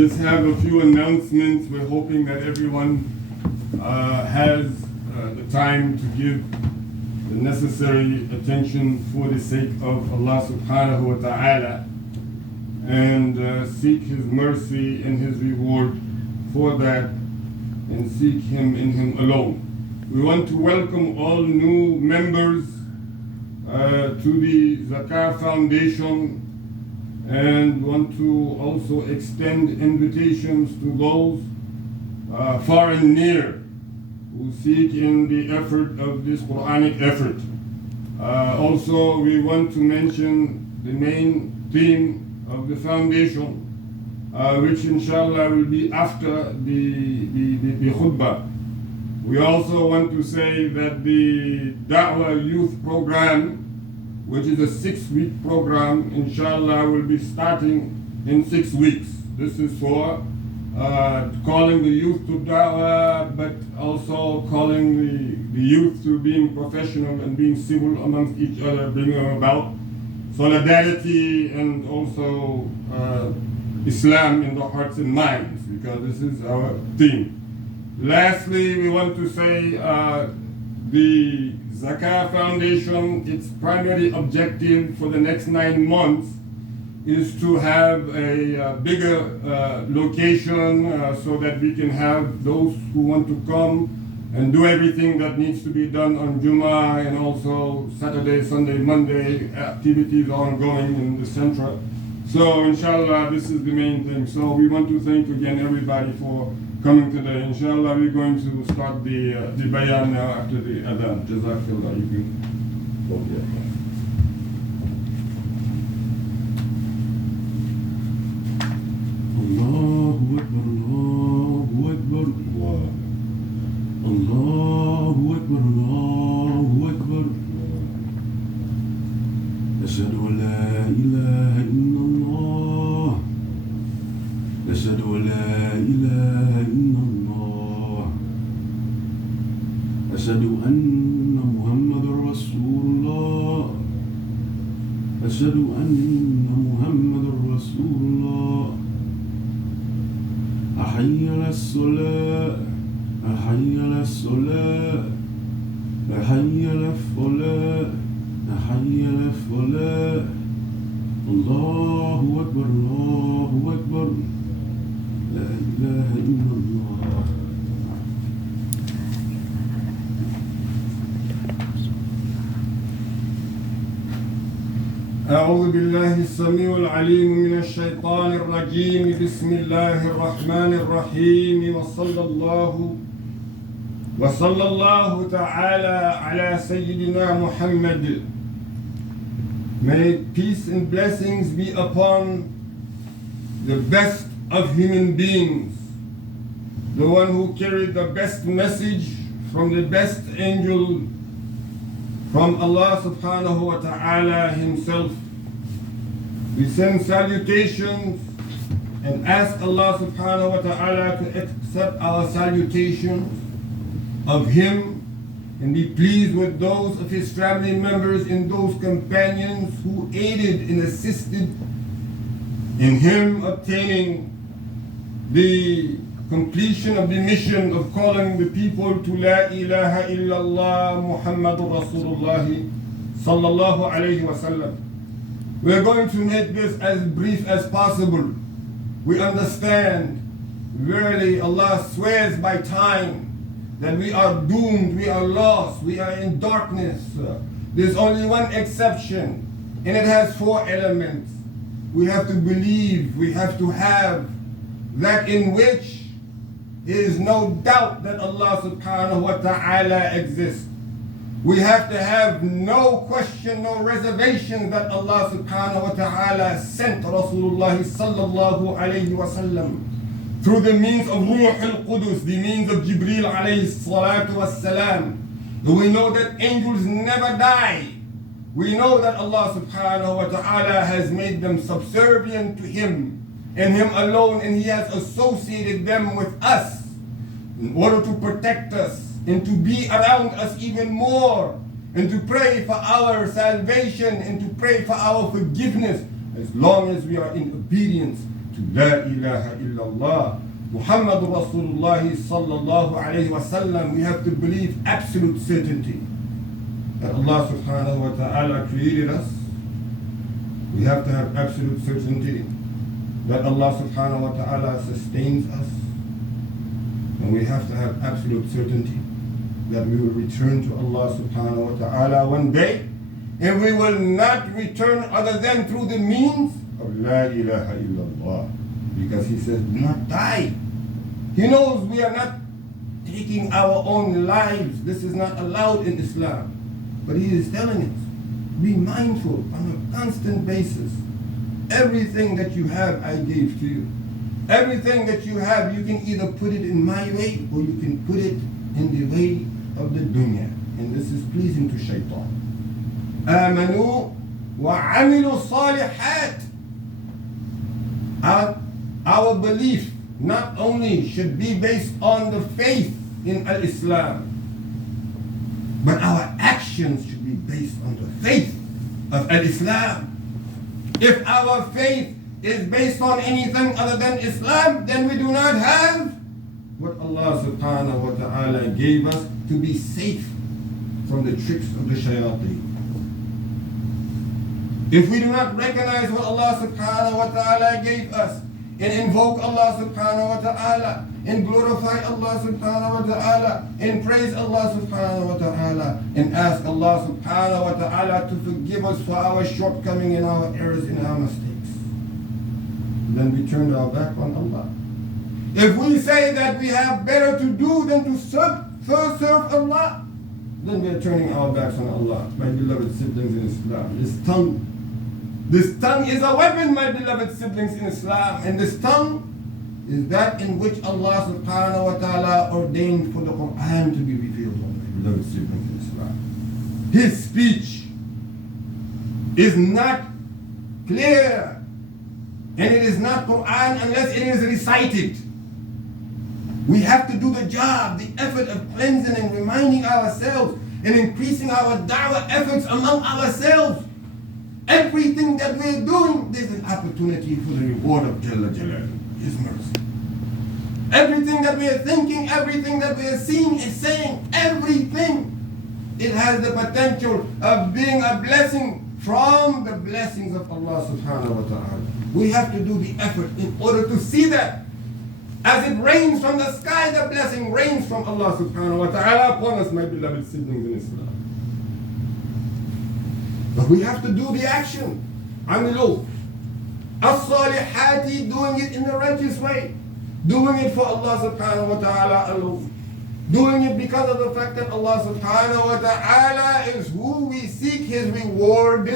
just have a few announcements. We're hoping that everyone has the time to give the necessary attention for the sake of Allah subhanahu wa ta'ala and seek His mercy and His reward for that and seek Him in Him alone. We want to welcome all new members to the Zakah Foundation and want to also extend invitations to those far and near who seek in the effort of this Quranic effort. Also, we want to mention the main theme of the foundation, which inshallah will be after the Khutba. We also want to say that the Da'wah Youth Program, which is a 6-week program, inshallah will be starting in 6 weeks. This is for calling the youth to Da'wah, but also calling the youth to being professional and being civil amongst each other, bringing about solidarity and also Islam in the hearts and minds, because this is our theme. Lastly, we want to say the Zakah Foundation, its primary objective for the next 9 months is to have a bigger location so that we can have those who want to come and do everything that needs to be done on Jummah and also Saturday, Sunday, Monday, activities ongoing in the center. So inshallah, this is the main thing. So we want to thank again everybody for coming today. Inshallah, we're going to start the bayan now after the adhan. Jazakallah. You can go here. Allahu Akbar, Allahu Akbar, Allahu Akbar, Allahu Akbar. Ashhadu an la ilaha illallah. Ashhadu an la ilaha illallah. Ashhadu anna Muhammadur Rasulullah. Ashhadu anna Muhammadur Rasulullah. أحي على الصلاة أحي على الصلاة أحي على الفلاح أحي على الفلاح الله أكبر الله أكبر لا إله إلا الله. أعوذ بالله السميع العليم من الشيطان الرجيم. بسم الله الرحمن الرحيم وصلى الله تعالى على سيدنا محمد. May peace and blessings be upon the best of human beings, the one who carried the best message from the best angel, from Allah subhanahu wa ta'ala himself. We send salutations and ask Allah subhanahu wa ta'ala to accept our salutations of him and be pleased with those of his family members and those companions who aided and assisted in him obtaining the completion of the mission of calling the people to La ilaha illallah Muhammadur Rasulullah sallallahu alayhi wa sallam. We are going to make this as brief as possible. We understand, verily Allah swears by time that we are doomed, we are lost, we are in darkness. There's only one exception, and it has 4 elements. We have to believe, we have to have that in which there is no doubt that Allah subhanahu wa ta'ala exists. We have to have no question, no reservation that Allah subhanahu wa ta'ala sent Rasulullah sallallahu alayhi wa sallam through the means of Ruh al-Qudus, the means of Jibreel alayhi salatu wassalam. We know that angels never die. We know that Allah subhanahu wa ta'ala has made them subservient to Him and Him alone, and He has associated them with us in order to protect us and to be around us even more and to pray for our salvation and to pray for our forgiveness as long as we are in obedience to La ilaha illallah Muhammad Rasulullah sallallahu alayhi wa sallam. We have to believe absolute certainty that Allah subhanahu wa ta'ala created us. We have to have absolute certainty that Allah subhanahu wa ta'ala sustains us. And we have to have absolute certainty that we will return to Allah subhanahu wa ta'ala one day, and we will not return other than through the means of La ilaha illallah. Because he says, do not die. He knows we are not taking our own lives. This is not allowed in Islam. But he is telling us, be mindful on a constant basis. Everything that you have, I gave to you. Everything that you have, you can either put it in my way or you can put it in the way of the dunya. And this is pleasing to shaitan. آمنوا وعملوا الصالحات. Our belief not only should be based on the faith in Al-Islam, but our actions should be based on the faith of Al-Islam. If our faith is based on anything other than Islam, then we do not have what Allah subhanahu wa ta'ala gave us to be safe from the tricks of the shayateen. If we do not recognize what Allah subhanahu wa ta'ala gave us, and invoke Allah subhanahu wa ta'ala, and glorify Allah subhanahu wa ta'ala, and praise Allah subhanahu wa ta'ala, and ask Allah subhanahu wa ta'ala to forgive us for our shortcomings and our errors and our mistakes, then we turn our back on Allah. If we say that we have better to do than to first serve Allah, then we are turning our backs on Allah. My beloved siblings in Islam, this tongue is a weapon, my beloved siblings in Islam, and this tongue is that in which Allah subhanahu wa ta'ala ordained for the Quran to be revealed on, my beloved siblings in Islam. His speech is not clear, and it is not Quran unless it is recited. We have to do the job, the effort of cleansing and reminding ourselves and increasing our da'wah efforts among ourselves. Everything that we're doing, there's an opportunity for the reward of Jalla Jalaluhu, His mercy. Everything that we are thinking, everything that we are seeing is saying, everything, it has the potential of being a blessing from the blessings of Allah subhanahu wa ta'ala. We have to do the effort in order to see that. As it rains from the sky, the blessing rains from Allah subhanahu wa ta'ala upon us, my beloved siblings in Islam. But we have to do the action. Amilu. As-salihati, doing it in the righteous way. Doing it for Allah subhanahu wa ta'ala alone. Doing it because of the fact that Allah subhanahu wa ta'ala is who we seek His reward.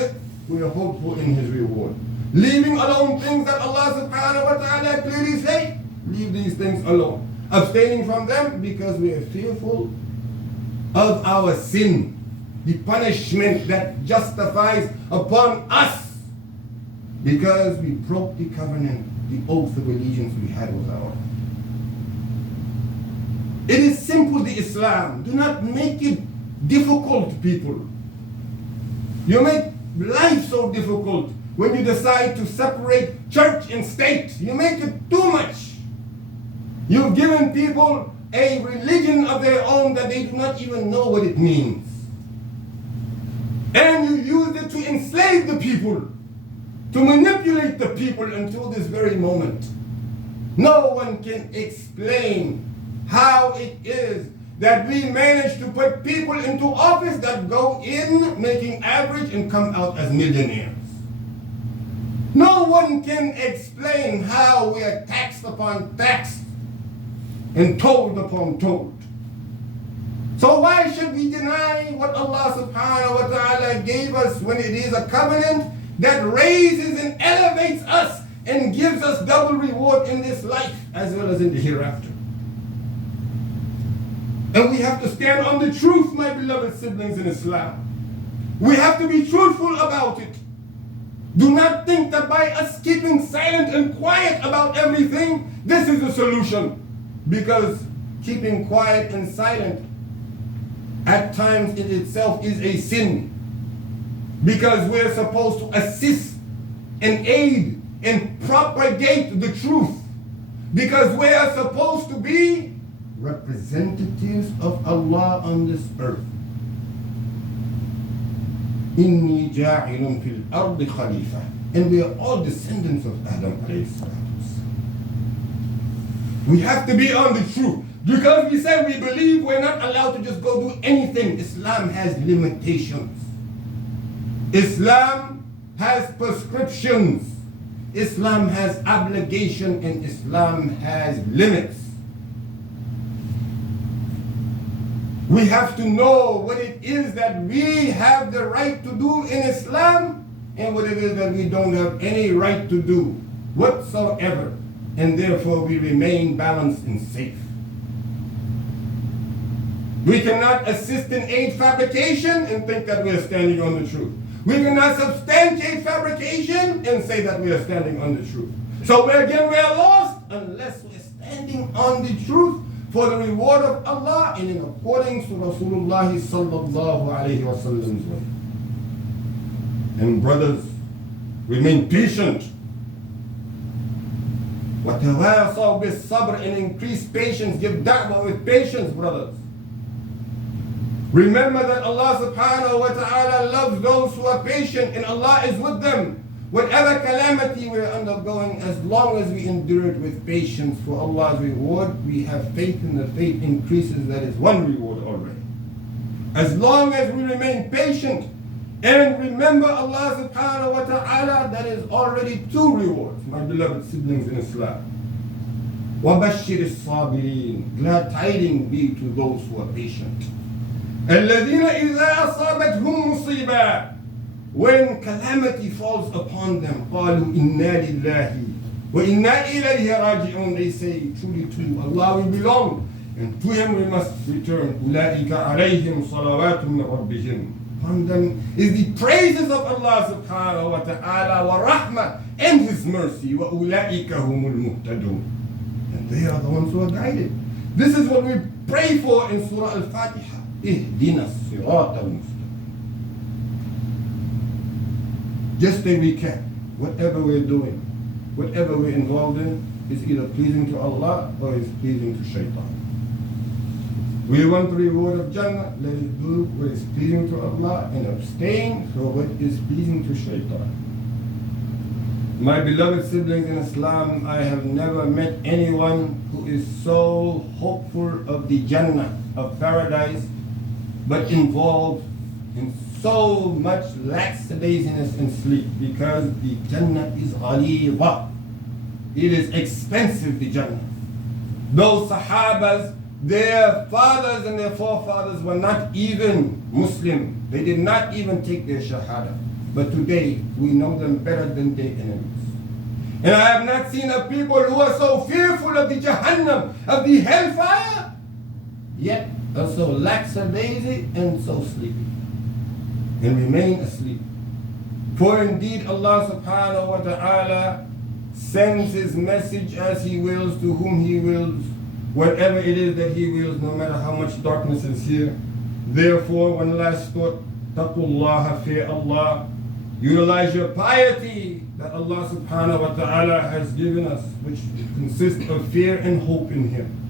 We are hopeful in His reward. Leaving alone things that Allah subhanahu wa ta'ala clearly say. Leave these things alone. Abstaining from them because we are fearful of our sin. The punishment that justifies upon us because we broke the covenant, the oath of allegiance we had with our Lord. It is simple, the Islam. Do not make it difficult, people. You make life so difficult when you decide to separate church and state. You make it too much. You've given people a religion of their own that they do not even know what it means. And you use it to enslave the people, to manipulate the people until this very moment. No one can explain how it is that we manage to put people into office that go in making average and come out as millionaires. No one can explain how we are taxed upon taxed and told upon told. So why should we deny what Allah subhanahu wa ta'ala gave us when it is a covenant that raises and elevates us and gives us double reward in this life as well as in the hereafter? And we have to stand on the truth, my beloved siblings in Islam. We have to be truthful about it. Do not think that by us keeping silent and quiet about everything, this is the solution. Because keeping quiet and silent at times in itself is a sin. Because we're supposed to assist and aid and propagate the truth, because we are supposed to be representatives of Allah on this earth. Inni ja'ilun fil ardi khalifa. And we are all descendants of Adam alayhi salatu. We have to be on the truth. Because we say we believe, we're not allowed to just go do anything. Islam has limitations. Islam has prescriptions. Islam has obligation, and Islam has limits. We have to know what it is that we have the right to do in Islam and what it is that we don't have any right to do whatsoever. And therefore we remain balanced and safe. We cannot assist in aid fabrication and think that we are standing on the truth. We cannot substantiate fabrication and say that we are standing on the truth. So we are lost unless we're standing on the truth for the reward of Allah and in accordance to Rasulullah sallallahu alayhi wa sallam's way. And brothers, remain patient. وَتَوَاصَوْا بِالصَّبْرِ, and increase patience. Give da'wah with patience, brothers. Remember that Allah subhanahu wa ta'ala loves those who are patient, and Allah is with them. Whatever calamity we're undergoing, as long as we endure it with patience for Allah's reward, we have faith, and the faith increases. That is one reward already. As long as we remain patient and remember Allah subhanahu wa ta'ala, that is already two rewards, my beloved siblings in Islam. وَبَشِّرِ الصَّابِرِينَ, glad tidings be to those who are patient. الَّذِينَ إِذَا أَصَابَتْهُمْ مُصِيبَةٌ, when calamity falls upon them, قَالُوا إِنَّا لِلَّهِ وَإِنَّا إِلَيْهِ رَاجِعُونَ, they say, truly to Allah we belong, and to Him we must return. أُولَٰئِكَ عَلَيْهِمْ صَلَوَاتٌ مِّن رَبِّهِمْ, upon them is the praises of Allah subhanahu wa ta'ala, wa rahmah, and His mercy. وَأُولَٰئِكَ هُمُ الْمُهْتَدُونَ, and they are the ones who are guided. This is what we pray for in Surah Al-Fatiha. اهدنا الصراط المستقيم. Just that we can, whatever we're doing, whatever we're involved in, is either pleasing to Allah or is pleasing to Shaitan. We want the reward of Jannah, let us do what is pleasing to Allah and abstain from what is pleasing to Shaitan. My beloved siblings in Islam, I have never met anyone who is so hopeful of the Jannah, of paradise, but involved in so much lackadaisicness and sleep, because the Jannah is ghalidha. It is expensive, the Jannah. Those Sahabas, their fathers and their forefathers were not even Muslim. They did not even take their Shahada. But today, we know them better than their enemies. And I have not seen a people who are so fearful of the Jahannam, of the hellfire, yet are so lackadaisy and so sleepy, and remain asleep. For indeed Allah subhanahu wa ta'ala sends His message as He wills, to whom He wills, whatever it is that He wills, no matter how much darkness is here. Therefore, one last thought, taqullah, fear Allah. Utilize your piety that Allah subhanahu wa ta'ala has given us, which consists of fear and hope in Him.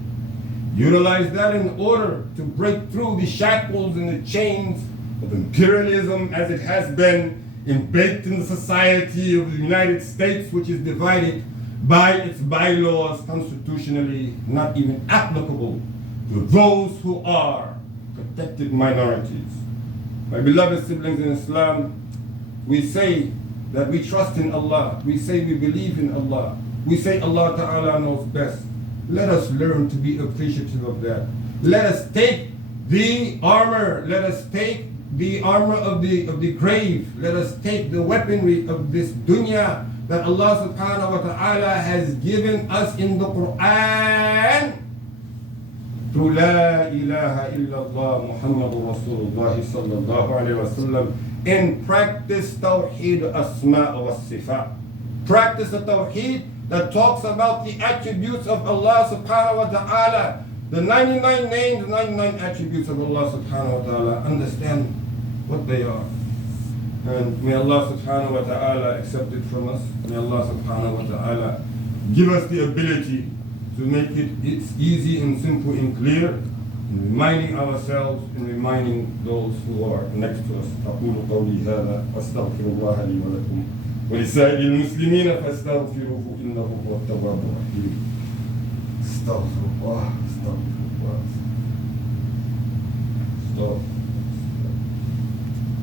Utilize that in order to break through the shackles and the chains of imperialism as it has been embedded in the society of the United States, which is divided by its bylaws constitutionally not even applicable to those who are protected minorities. My beloved siblings in Islam, we say that we trust in Allah. We say we believe in Allah. We say Allah Ta'ala knows best. Let us learn to be appreciative of that. Let us take the armor. Let us take the armor of the grave. Let us take the weaponry of this dunya that Allah subhanahu wa ta'ala has given us in the Quran through La ilaha illallah Muhammadur Rasulullah sallallahu alayhi wa sallam, and practice Tawheed Asma wa Sifat. Practice the Tawheed that talks about the attributes of Allah subhanahu wa ta'ala, the 99 names, 99 attributes of Allah subhanahu wa ta'ala. Understand what they are. And may Allah subhanahu wa ta'ala accept it from us. May Allah subhanahu wa ta'ala give us the ability to make it's easy and simple and clear, and reminding ourselves and reminding those who are next to us. أقول قولي هذا وأستغفر الله لي ولكم ولسائر المسلمين فاستغفروه إنه هو التواب الرحيم. استغفر الله استغفر الله استغفر